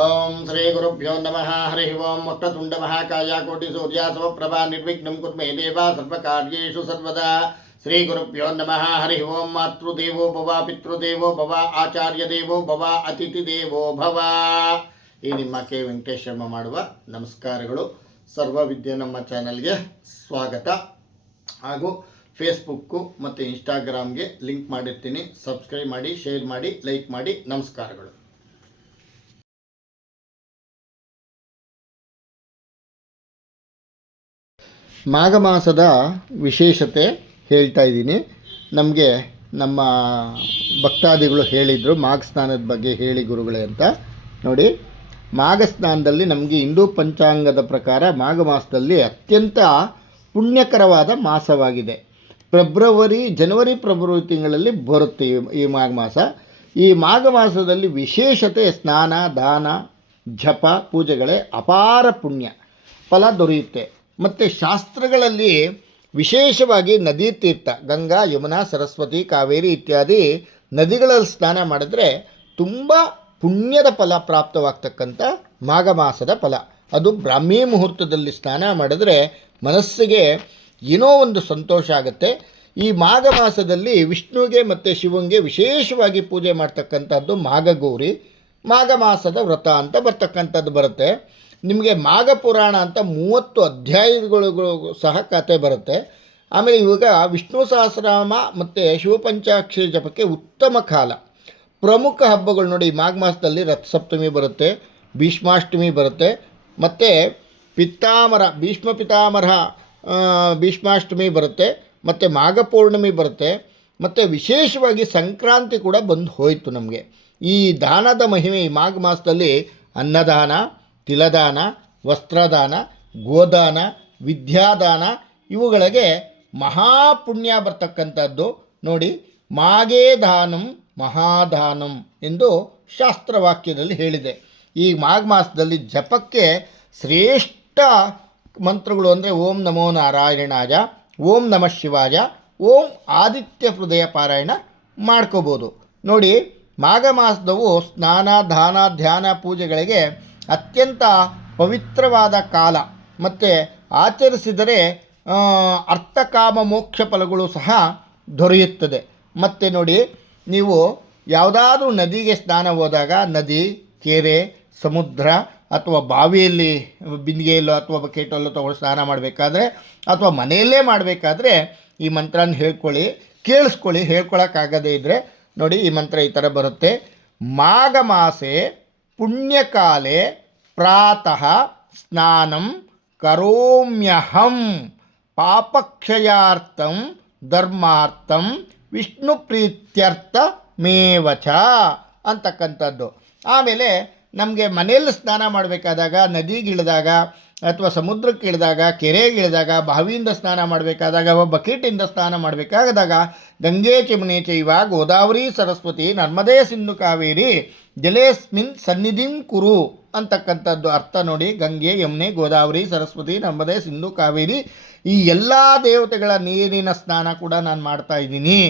ಓಂ ಶ್ರೀ ಗುರುಭ್ಯೋ ನಮಃ. ಹರಿ ಓಂ. ವಕ್ರತುಂಡ ಮಹಾಕಾಯ ಕೋಟಿ ಸೂರ್ಯ ಸಮಪ್ರಭಾ ನಿರ್ವಿಘ್ನಂ ಕುರ್ಮೇ ದೇವ ಸರ್ವಕಾರ್ಯೇಷು ಸರ್ವದಾ. ಶ್ರೀ ಗುರುಭ್ಯೋ ನಮಃ. ಹರಿ ಓಂ. ಮಾತೃದೇವೋ ಭವ, ಪಿತೃದೇವೋ ಭವ, ಆಚಾರ್ಯ ದೇವೋ ಭವ, ಅತಿಥಿ ದೇವೋ ಭವ. ಈ ನಿಮ್ಮ ಕೆ ವೆಂಕಟೇಶ್ ಶರ್ಮ ಮಾಡುವ ನಮಸ್ಕಾರಗಳು. ಸರ್ವವಿದ್ಯೆ ನಮ್ಮ ಚಾನಲ್ಗೆ ಸ್ವಾಗತ. ಹಾಗೂ ಫೇಸ್ಬುಕ್ಕು ಮತ್ತು ಇನ್ಸ್ಟಾಗ್ರಾಮ್ಗೆ ಲಿಂಕ್ ಮಾಡಿರ್ತೀನಿ. ಸಬ್ಸ್ಕ್ರೈಬ್ ಮಾಡಿ, ಶೇರ್ ಮಾಡಿ, ಲೈಕ್ ಮಾಡಿ. ನಮಸ್ಕಾರಗಳು. ಮಾಘ ಮಾಸದ ವಿಶೇಷತೆ ಹೇಳ್ತಾ ಇದ್ದೀನಿ. ನಮಗೆ ನಮ್ಮ ಭಕ್ತಾದಿಗಳು ಹೇಳಿದರು ಮಾಘ ಸ್ನಾನದ ಬಗ್ಗೆ ಹೇಳಿ ಗುರುಗಳೇ ಅಂತ. ನೋಡಿ, ಮಾಘ ಸ್ನಾನದಲ್ಲಿ ನಮಗೆ ಹಿಂದೂ ಪಂಚಾಂಗದ ಪ್ರಕಾರ ಮಾಘ ಮಾಸದಲ್ಲಿ ಅತ್ಯಂತ ಪುಣ್ಯಕರವಾದ ಮಾಸವಾಗಿದೆ. ಜನವರಿ ಫೆಬ್ರವರಿ ತಿಂಗಳಲ್ಲಿ ಬರುತ್ತೆ ಈ ಮಾಘ ಮಾಸ. ಈ ಮಾಘ ಮಾಸದಲ್ಲಿ ವಿಶೇಷತೆ ಸ್ನಾನ, ದಾನ, ಜಪ, ಪೂಜೆಗಳೇ ಅಪಾರ ಪುಣ್ಯ ಫಲ ದೊರೆಯುತ್ತೆ. ಮತ್ತು ಶಾಸ್ತ್ರಗಳಲ್ಲಿ ವಿಶೇಷವಾಗಿ ನದಿ ತೀರ್ಥ, ಗಂಗಾ, ಯಮುನಾ, ಸರಸ್ವತಿ, ಕಾವೇರಿ ಇತ್ಯಾದಿ ನದಿಗಳಲ್ಲಿ ಸ್ನಾನ ಮಾಡಿದ್ರೆ ತುಂಬ ಪುಣ್ಯದ ಫಲ ಪ್ರಾಪ್ತವಾಗ್ತಕ್ಕಂಥ ಮಾಘ ಮಾಸದ ಫಲ. ಅದು ಬ್ರಾಹ್ಮಿ ಮುಹೂರ್ತದಲ್ಲಿ ಸ್ನಾನ ಮಾಡಿದ್ರೆ ಮನಸ್ಸಿಗೆ ಏನೋ ಒಂದು ಸಂತೋಷ ಆಗುತ್ತೆ. ಈ ಮಾಘ ಮಾಸದಲ್ಲಿ ವಿಷ್ಣುವಿಗೆ ಮತ್ತು ಶಿವಂಗೆ ವಿಶೇಷವಾಗಿ ಪೂಜೆ ಮಾಡ್ತಕ್ಕಂಥದ್ದು ಮಾಘಗೌರಿ. ಮಾಘ ಮಾಸದ ವ್ರತ ಅಂತ ಬರ್ತಕ್ಕಂಥದ್ದು ಬರುತ್ತೆ. ನಿಮಗೆ ಮಾಘ ಪುರಾಣ ಅಂತ 30 ಅಧ್ಯಾಯಗಳು ಸಹ ಕಥೆ ಬರುತ್ತೆ. ಆಮೇಲೆ ಇವಾಗ ವಿಷ್ಣು ಸಹಸ್ರನಾಮ ಮತ್ತು ಶಿವಪಂಚಾಕ್ಷರಿ ಜಪಕ್ಕೆ ಉತ್ತಮ ಕಾಲ. ಪ್ರಮುಖ ಹಬ್ಬಗಳು ನೋಡಿ, ಮಾಘ ಮಾಸದಲ್ಲಿ ರಥಸಪ್ತಮಿ ಬರುತ್ತೆ, ಭೀಷ್ಮಾಷ್ಟಮಿ ಬರುತ್ತೆ, ಮತ್ತು ಭೀಷ್ಮ ಪಿತಾಮರ ಭೀಷ್ಮಾಷ್ಟಮಿ ಬರುತ್ತೆ, ಮತ್ತು ಮಾಘ ಪೌರ್ಣಮಿ ಬರುತ್ತೆ, ಮತ್ತು ವಿಶೇಷವಾಗಿ ಸಂಕ್ರಾಂತಿ ಕೂಡ ಬಂದು ಹೋಯಿತು ನಮಗೆ. ಈ ದಾನದ ಮಹಿಮೆ ಈ ಮಾಘ ಮಾಸದಲ್ಲಿ ಅನ್ನದಾನ, ತಿಲದಾನ, ವಸ್ತ್ರದಾನ, ಗೋದಾನ, ವಿದ್ಯಾದಾನ ಇವುಗಳಿಗೆ ಮಹಾಪುಣ್ಯ ಬರ್ತಕ್ಕಂಥದ್ದು. ನೋಡಿ, ಮಾಘೇ ದಾನಂ ಮಹಾದಾನಂ ಎಂದು ಶಾಸ್ತ್ರವಾಕ್ಯದಲ್ಲಿ ಹೇಳಿದೆ. ಈ ಮಾಘ ಮಾಸದಲ್ಲಿ ಜಪಕ್ಕೆ ಶ್ರೇಷ್ಠ ಮಂತ್ರಗಳು ಅಂದರೆ ಓಂ ನಮೋ ನಾರಾಯಣಾಯ, ಓಂ ನಮಃ ಶಿವಾಯ, ಓಂ ಆದಿತ್ಯ ಹೃದಯ ಪಾರಾಯಣ ಮಾಡ್ಕೋಬೋದು. ನೋಡಿ, ಮಾಘ ಮಾಸದವು ಸ್ನಾನ, ದಾನ, ಧ್ಯಾನ, ಪೂಜೆಗಳಿಗೆ ಅತ್ಯಂತ ಪವಿತ್ರವಾದ ಕಾಲ. ಮತ್ತು ಆಚರಿಸಿದರೆ ಅರ್ಥಕಾಮ ಮೋಕ್ಷ ಫಲಗಳು ಸಹ ದೊರೆಯುತ್ತದೆ. ಮತ್ತು ನೋಡಿ, ನೀವು ಯಾವುದಾದ್ರೂ ನದಿಗೆ ಸ್ನಾನ ಹೋದಾಗ, ನದಿ, ಕೆರೆ, ಸಮುದ್ರ ಅಥವಾ ಬಾವಿಯಲ್ಲಿ ಬಿಂದಿಗೆಯಲ್ಲೋ ಅಥವಾ ಬಕೆಟಲ್ಲೋ ತೊಗೊಂಡು ಸ್ನಾನ ಮಾಡಬೇಕಾದ್ರೆ ಅಥವಾ ಮನೆಯಲ್ಲೇ ಮಾಡಬೇಕಾದ್ರೆ ಈ ಮಂತ್ರನ ಕೇಳಿಸ್ಕೊಳ್ಳಿ. ಹೇಳ್ಕೊಳಕ್ಕಾಗದೇ ಇದ್ದರೆ ನೋಡಿ, ಈ ಮಂತ್ರ ಈ ಥರ ಬರುತ್ತೆ. ಮಾಘ ಮಾಸೆ ಪುಣ್ಯಕಾಲೆ ಪ್ರಾತಃ ಸ್ನಾನಂ ಕರೋಮ್ಯಹಂ ಪಾಪಕ್ಷಯಾರ್ಥಂ ಧರ್ಮಾರ್ಥಂ ವಿಷ್ಣು ಪ್ರೀತ್ಯರ್ಥ ಮೇವಚ ಅಂತಕ್ಕಂಥದ್ದು. ಆಮೇಲೆ ನಮಗೆ ಮನೆಯಲ್ಲಿ ಸ್ನಾನ ಮಾಡಬೇಕಾದಾಗ, ನದಿಗಿಳಿದಾಗ ಅಥವಾ ಸಮುದ್ರಕ್ಕೆ ಇಳಿದಾಗ, ಕೆರೆಗೆ ಇಳಿದಾಗ, ಬಾವಿಯಿಂದ ಸ್ನಾನ ಮಾಡಬೇಕಾದಾಗ, ಬಕೆಟಿಂದ ಸ್ನಾನ ಮಾಡಬೇಕಾದಾಗ ಗಂಗೆ ಚಮುನೆ ಚೈವ ಗೋದಾವರಿ ಸರಸ್ವತಿ ನರ್ಮದೇ ಸಿಂಧು ಕಾವೇರಿ ಜಲೇಸ್ಮಿನ್ ಸನ್ನಿಧಿಂ ಕುರು ಅಂತಕ್ಕಂಥದ್ದು ಅರ್ಥ ನೋಡಿ. ಗಂಗೆ, ಯಮುನೆ, ಗೋದಾವರಿ, ಸರಸ್ವತಿ, ನರ್ಮದೆ, ಸಿಂಧು, ಕಾವೇರಿ ಈ ಎಲ್ಲ ದೇವತೆಗಳ ನೀರಿನ ಸ್ನಾನ ಕೂಡ ನಾನು ಮಾಡ್ತಾಯಿದ್ದೀನಿ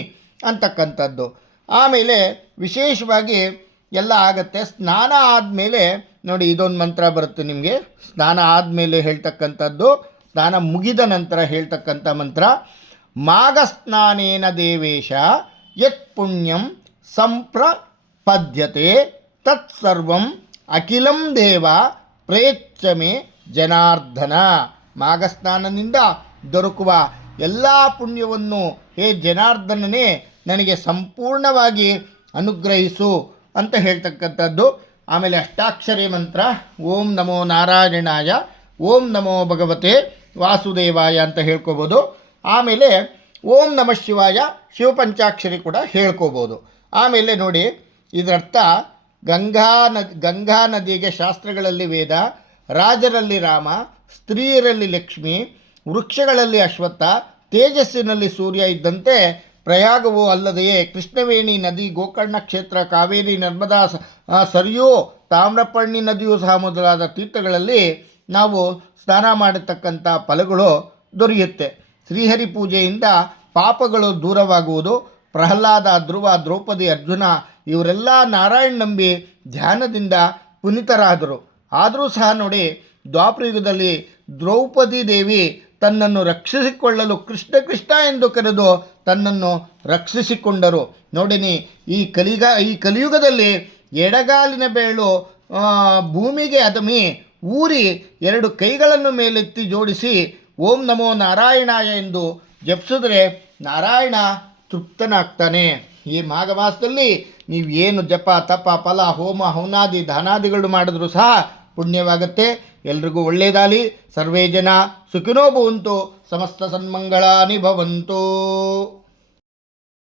ಅಂತಕ್ಕಂಥದ್ದು. ಆಮೇಲೆ ವಿಶೇಷವಾಗಿ ಎಲ್ಲ ಆಗುತ್ತೆ. ಸ್ನಾನ ಆದಮೇಲೆ ನೋಡಿ, ಇದೊಂದು ಮಂತ್ರ ಬರುತ್ತೆ ನಿಮಗೆ. ಸ್ನಾನ ಆದಮೇಲೆ ಹೇಳ್ತಕ್ಕಂಥದ್ದು, ಸ್ನಾನ ಮುಗಿದ ನಂತರ ಹೇಳ್ತಕ್ಕಂಥ ಮಂತ್ರ. ಮಾಘ ಸ್ನಾನೇನ ದೇವೇಶ ಯತ್ ಪುಣ್ಯಂ ಸಂಪ್ರಪದ್ಯತೆ ತತ್ಸರ್ವಂ ಅಖಿಲಂ ದೇವ ಪ್ರೇಚ್ಛಮೆ ಜನಾರ್ದನ. ಮಾಘ ಸ್ನಾನದಿಂದ ದೊರಕುವ ಎಲ್ಲ ಪುಣ್ಯವನ್ನು ಹೇ ಜನಾರ್ದನನೇ ನನಗೆ ಸಂಪೂರ್ಣವಾಗಿ ಅನುಗ್ರಹಿಸು ಅಂತ ಹೇಳ್ತಕ್ಕಂಥದ್ದು. ಆಮೇಲೆ ಅಷ್ಟಾಕ್ಷರಿ ಮಂತ್ರ ಓಂ ನಮೋ ನಾರಾಯಣಾಯ, ಓಂ ನಮೋ ಭಗವತೆ ವಾಸುದೇವಾಯ ಅಂತ ಹೇಳ್ಕೊಬೋದು. ಆಮೇಲೆ ಓಂ ನಮಃ ಶಿವಾಯ ಶಿವಪಂಚಾಕ್ಷರಿ ಕೂಡ ಹೇಳ್ಕೊಬೋದು. ಆಮೇಲೆ ನೋಡಿ, ಇದರರ್ಥ ಗಂಗಾ ನದಿಗೆ ಶಾಸ್ತ್ರಗಳಲ್ಲಿ ವೇದ, ರಾಜರಲ್ಲಿ ರಾಮ, ಸ್ತ್ರೀಯರಲ್ಲಿ ಲಕ್ಷ್ಮಿ, ವೃಕ್ಷಗಳಲ್ಲಿ ಅಶ್ವತ್ಥ, ತೇಜಸ್ಸಿನಲ್ಲಿ ಸೂರ್ಯ ಇದ್ದಂತೆ ಪ್ರಯಾಗವೂ ಅಲ್ಲದೆಯೇ ಕೃಷ್ಣವೇಣಿ ನದಿ, ಗೋಕರ್ಣ ಕ್ಷೇತ್ರ, ಕಾವೇರಿ, ನರ್ಮದಾ, ಸರಿಯೂ, ತಾಮ್ರಪರ್ಣಿ ನದಿಯೂ ಸಹ ಮೊದಲಾದ ತೀರ್ಥಗಳಲ್ಲಿ ನಾವು ಸ್ನಾನ ಮಾಡತಕ್ಕಂಥ ಫಲಗಳು ದೊರೆಯುತ್ತೆ. ಶ್ರೀಹರಿ ಪೂಜೆಯಿಂದ ಪಾಪಗಳು ದೂರವಾಗುವುದು. ಪ್ರಹ್ಲಾದ, ಧ್ರುವ, ದ್ರೌಪದಿ, ಅರ್ಜುನ ಇವರೆಲ್ಲ ನಾರಾಯಣ ನಂಬಿ ಧ್ಯಾನದಿಂದ ಪುನೀತರಾದರು. ಆದರೂ ಸಹ ನೋಡಿ, ದ್ವಾಪರಯುಗದಲ್ಲಿ ದ್ರೌಪದಿ ದೇವಿ ತನ್ನನ್ನು ರಕ್ಷಿಸಿಕೊಳ್ಳಲು ಕೃಷ್ಣ ಕೃಷ್ಣ ಎಂದು ಕರೆದು ತನ್ನನ್ನು ರಕ್ಷಿಸಿಕೊಂಡರು. ನೋಡಿನಿ, ಈ ಕಲಿಯುಗದಲ್ಲಿ ಎಡಗಾಲಿನ ಬೇಳು ಭೂಮಿಗೆ ಅದಮಿ ಊರಿ 2 ಕೈಗಳನ್ನು ಮೇಲೆತ್ತಿ ಜೋಡಿಸಿ ಓಂ ನಮೋ ನಾರಾಯಣಾಯ ಎಂದು ಜಪಿಸಿದ್ರೆ ನಾರಾಯಣ ತೃಪ್ತನಾಗ್ತಾನೆ. ಈ ಮಾಘ ಮಾಸದಲ್ಲಿ ನೀವು ಏನು ಜಪ ತಪ ಫಲ ಹೋಮ ಹವನಾದಿ ದಾನಾದಿಗಳು ಮಾಡಿದ್ರೂ ಸಹ ಪುಣ್ಯವಾಗುತ್ತೆ. ಎಲ್ರಿಗೂ ಒಳ್ಳೆಯದಾಗಲಿ. ಸರ್ವೇ ಜನ ಸುಖಿನೋ ಭವಂತು. ಸಮಸ್ತ ಸನ್ಮಂಗಳಾನಿ ಭವಂತು.